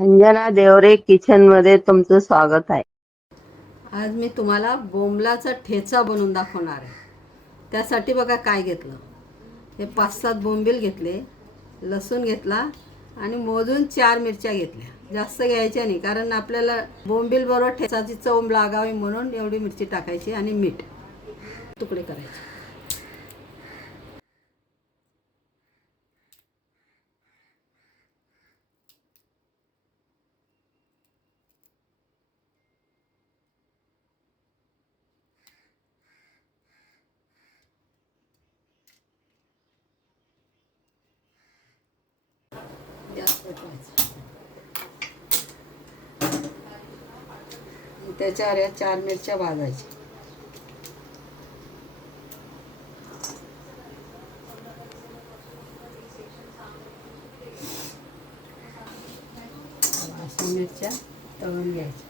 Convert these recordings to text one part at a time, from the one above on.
Anjana Deore kitchen मध्ये तुमचं स्वागत आहे. आज मी तुम्हाला बोंबलाचा ठेचा बनवून दाखवणार आहे. त्यासाठी बघा काय घेतलं. हे 5-7 बोंबील घेतले, लसूण घेतला आणि मोजून 4 मिरच्या घेतल्या. जास्त घ्यायच्या नाही, कारण आपल्याला बोंबील बरोबर ठेचाची चव लागावी म्हणून एवढी मिरची टाकायची आणि मीठ तुकडे करायचे. गॅस पेटवायचा. त्याच्यावर या 4 मिरच्या भाजायच्या. अशा मिरच्या तळून घ्यायच्या,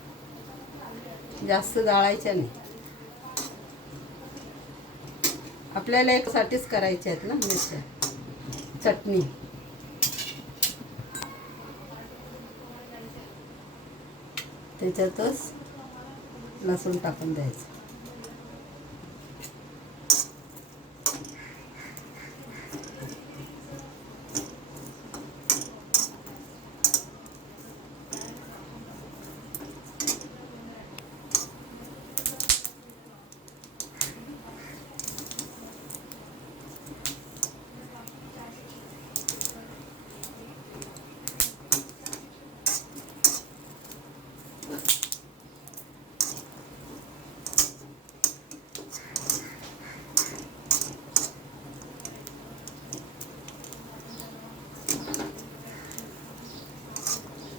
जास्त जाळायच्या नाही. आपल्याला एकसाठीच करायच्या आहेत ना मिरच्या. चटणी त्याच्यातच लसूण टाकून द्यायचं.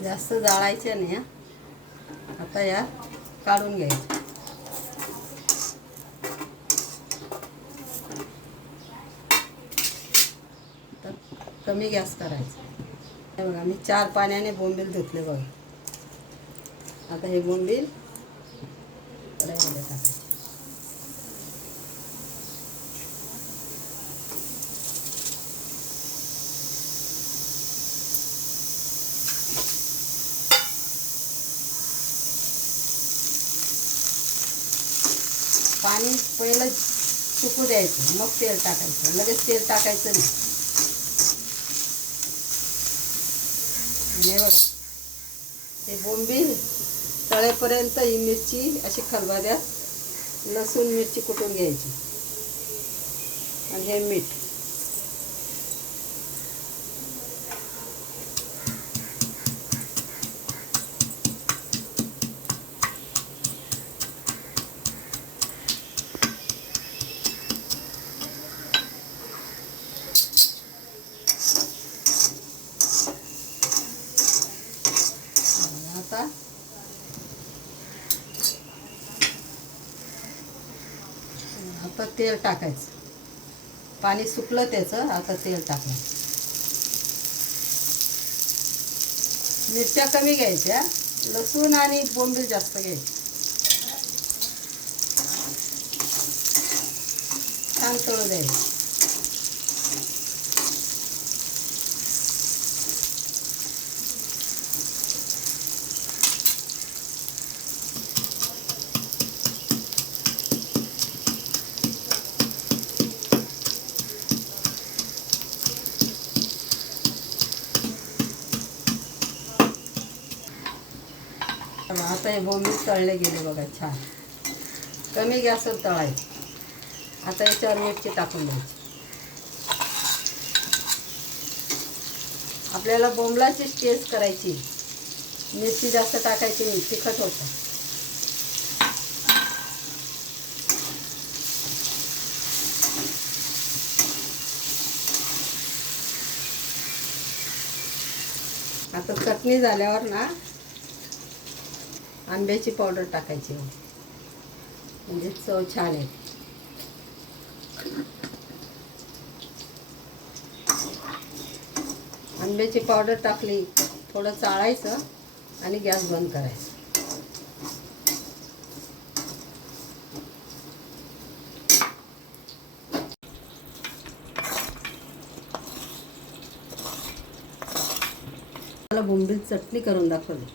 जास्त जाळायच्या नाही. आता या काढून घ्यायच्या. तर कमी गॅस करायचा. हे बघा, मी 4 पाण्याने बोंबील धुतले बघा. आता हे बोंबील कढईमध्ये टाकायचे. पाणी पहिलं सुकू द्यायचं, मग तेल टाकायचं. लगेच तेल टाकायचं नाही. हे बघा, हे बोंबील तळेपर्यंत ही मिरची अशी खलबत्त्यात लसूण मिरची कुटून घ्यायची आणि हे मीठ. आता तेल टाकायचं. पाणी सुकलं त्याचं. आता तेल टाकायचं. मिरच्या कमी घ्यायच्या, लसूण आणि बोंबील जास्त घ्यायचे. छान तळू द्यायचं. आता हे बोंबील तळले गेले बघा छान. कमी गॅसवर तळायचं. आता याच्यावर मिरची टाकून द्यायची. आपल्याला बोंबलाची टेस्ट करायची, मिरची जास्त टाकायची नाही, तिखट होतं. आता चटणी झाल्यावर ना आंब्याची पावडर टाकायची, म्हणजे चव छान आहे. आंब्याची पावडर टाकली, थोडं चाळायचं आणि गॅस बंद करायचं. बोंबील चटणी करून दाखवली.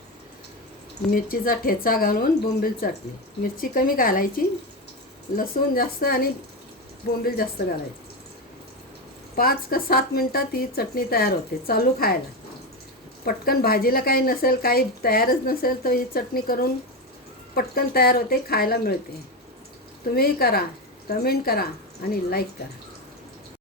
मिरचीचा ठेचा घालून बोंबील चटणी. मिरची कमी घालायची, लसूण जास्त आणि बोंबील जास्त घालायची. 5 का 7 मिनटात ही चटणी तयार होते. चालू खायला. पटकन भाजीला काही नसेल, काही तयारच नसेल तर ही चटणी करून पटकन तयार होते, खायला मिळते. तुम्हीही करा, कमेंट करा आणि लाईक करा.